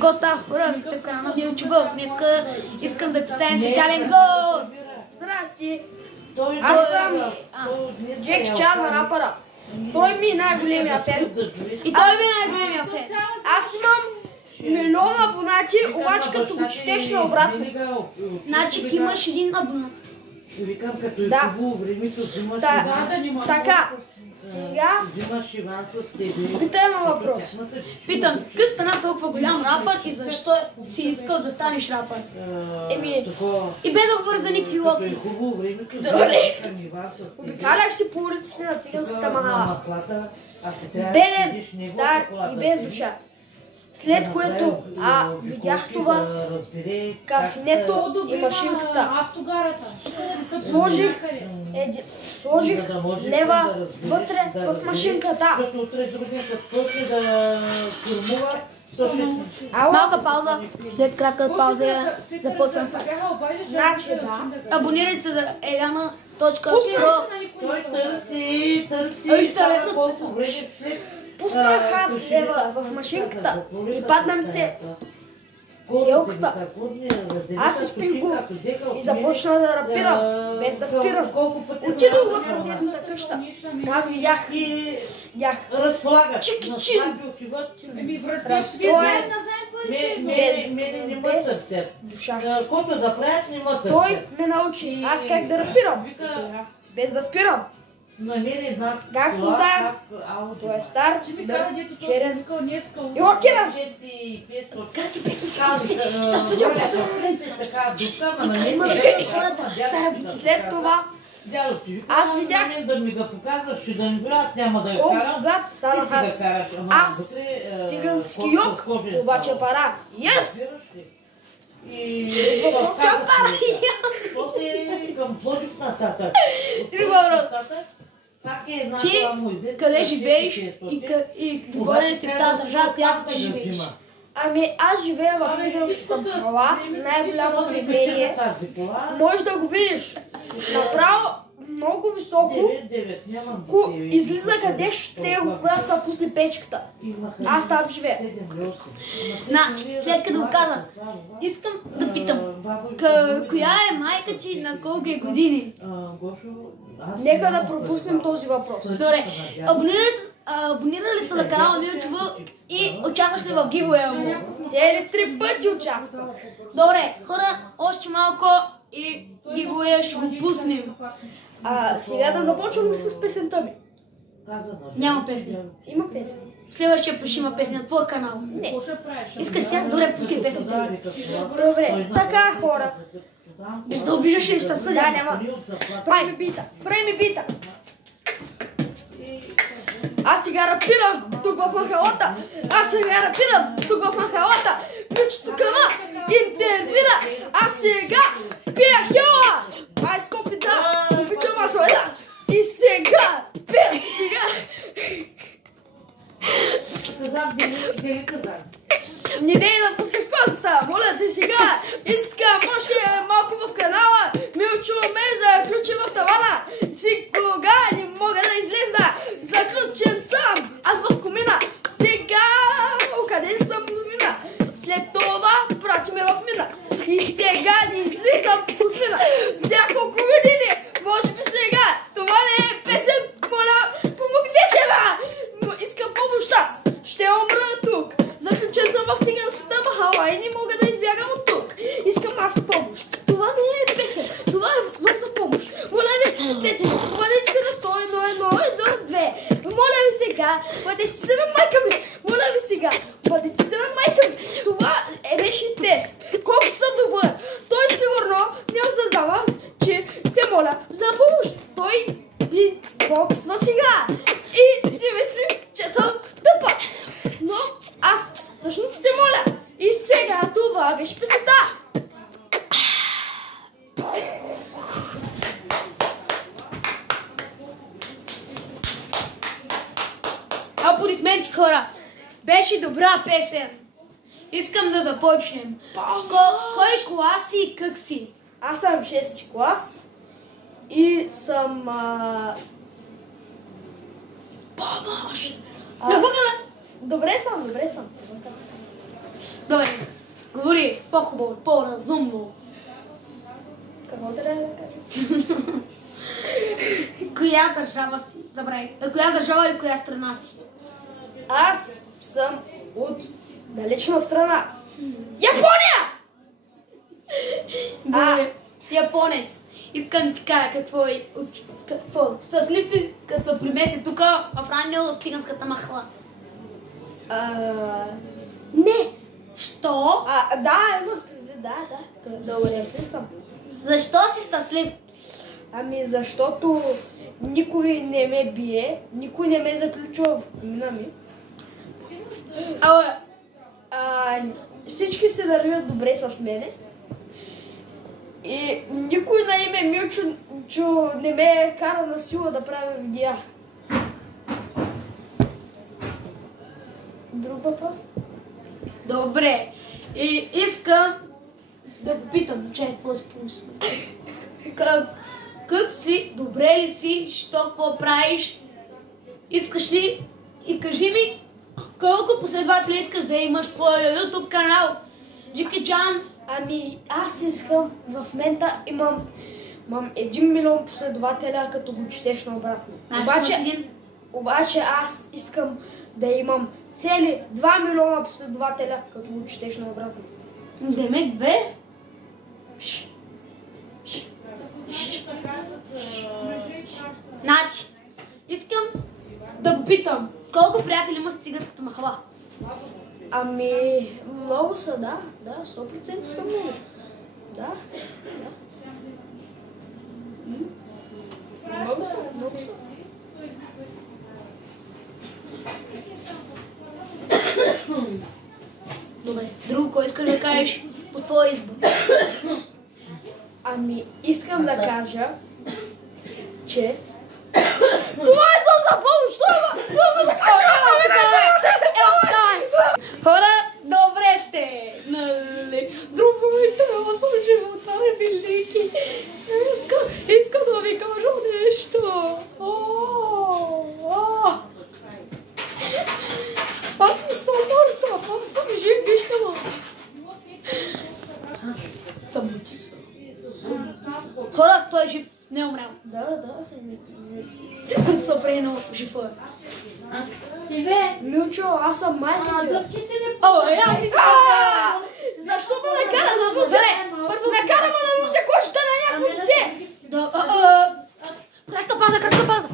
Коста, хора, ви сте в канала на Милчо Вълк. Днеска искам да представим специален гост. Здрасти. Аз съм Джеки Чан, рапъра. Той ми е най-големия фен. И той ми е най-големия фен. Аз имам милион абонати, обаче като го четеш на обратно. Значи имаш един абонат. Да. Така. Сега питай ме въпрос. Питам, как стана толкова голям рапър и защо си искал да станеш рапър? И без да говоря за никакви лодки. Добре. Обикалях си по улиците на циганската махала. Беден, стар и без душа. След което видях това, кафенето и машинката. Сложих лева вътре в машинката. Малка пауза, след кратка пауза започвам. Значи абонирайте се за elana.pro. Пуснах аз лева в машинката и падна ми се хелката. Аз изпих го и започна да рапирам, без да спирам. Отидох в съседната къща. Там видях чики-чин. Разстоен, без душа. Той ме научи аз как да рапирам, без да спирам. Както знаем, той е стар, черен и лакиран. Как ти песни? Що се дълбото? Да работи след това. Аз видях колко богат станах аз. Аз цигански юг, обаче пара. Yes! Ти къде живееш и доволен си в тази държава, която ти живееш? Ами аз живея в циганската махала, най-голямото имение. Можеш да го видиш направо много високо, излиза къде ще го, когато са пусне печката. Аз там живея. След като го казах, искам да питам, коя е майка ти, на колко е години? Нека да пропуснем този въпрос. Добре, абонирали са на канала Милчо Вълк и участваш ли в гивуея му? Цели 3 пъти участвам. Добре, хора, още малко и гивуея ще го пуснем. Сега да започвам ли с песента ми? Няма песни. Има песни. Следващия път ще има песни на твоя канал. Не. Искаш сега? Добре, пускай песента. Добре, така хора. Без да обиждаш неща съдя. Да, няма. Прави ми бита. Аз сега рапирам тук в махалата. Ключото къма интервира. Аз сега пия хела. Айс кофе да. Обичам масло и сега пия сега. Не дей да пускаш паузата, моля те сега. Искам още малко в канала. Милчо ме заключи в тавана. Никога не мога да излезна. Заключен съм аз в комина. Сега къде съм новина? След това прати ме в мина. И сега не излизам от мина. Няколко години, може би сега. Това не е песен, моля, помогнете ме. Искам помощ аз. Ще умра тук. Заключен съм в циганската махала и не мога да избягам от тук. Искам аз помощ. Това не е песен, това е звук за помощ. Моля ви, дете, бъдете се на 101, 102. Моля ви сега, бъдете се на майка ми. Моля ви сега, бъдете се на майка ми. Това беше тест. Колко съм добър. Той сигурно не осъзнава, че се моля за помощ. Той битбоксва сега. И си мисли, че съм тъпа. Но аз всъщност се моля. И сега това беше песента. Аплодисменти, хора. Беше добра песен. Искам да започнем. Кой клас си и как си? Аз съм 6-ти клас и съм... Помощ! Добре съм. Добре, говори по-хубаво, по-разумно. Какво трябва да кажа? Коя държава си? Забравяй. Коя държава или коя страна си? Аз съм от далечна страна. Япония! Добре. Японец. Искам ти кажа какво. Щастлив си, като се примеси тук в ранньо в циганската махала. Не! Що? Да, имах предвид, да. Добре, съм. Защо си щастлив? Ами защото никой не ме бие, никой не ме заключва в камина ми. Всички се държат добре с мене. И никой на име Милчо не ме кара на сила да правя видеа. Друг въпрос? Добре. И искам да попитам, че какво си помисля. Как си? Добре ли си? Що? Какво правиш? Искаш ли? И кажи ми, колко последователи искаш да имаш по YouTube канал? Джеки Чан. Ами аз искам, в момента имам 1 милион последователя, като го четеш наобратно. Обаче аз искам да имам цели 2 милиона последователя, като го четеш наобратно. Демек 2? Значи, искам да попитам, колко приятели имаш в циганската махала? Ами, много са, да, 100% са много. Да. Много са. Добре, друго, кой искаш да кажеш по твоя избор? Ами, искам да кажа, че... Това е за помощ! Това ме закачва! Хора, добре сте! Нали? Здравейте, аз съм животаре велики. Иска да ви кажа нещо. Аз не съм мъртъв, аз съм жив, вижте ме. Съм мъчица. Хора, той е жив, не е умрял. Да. Като се опрено жив е. Милчо, аз съм майка ти. Защо ме накара да нося? Накара ме да нося кожата на някой дете! Кратка паза!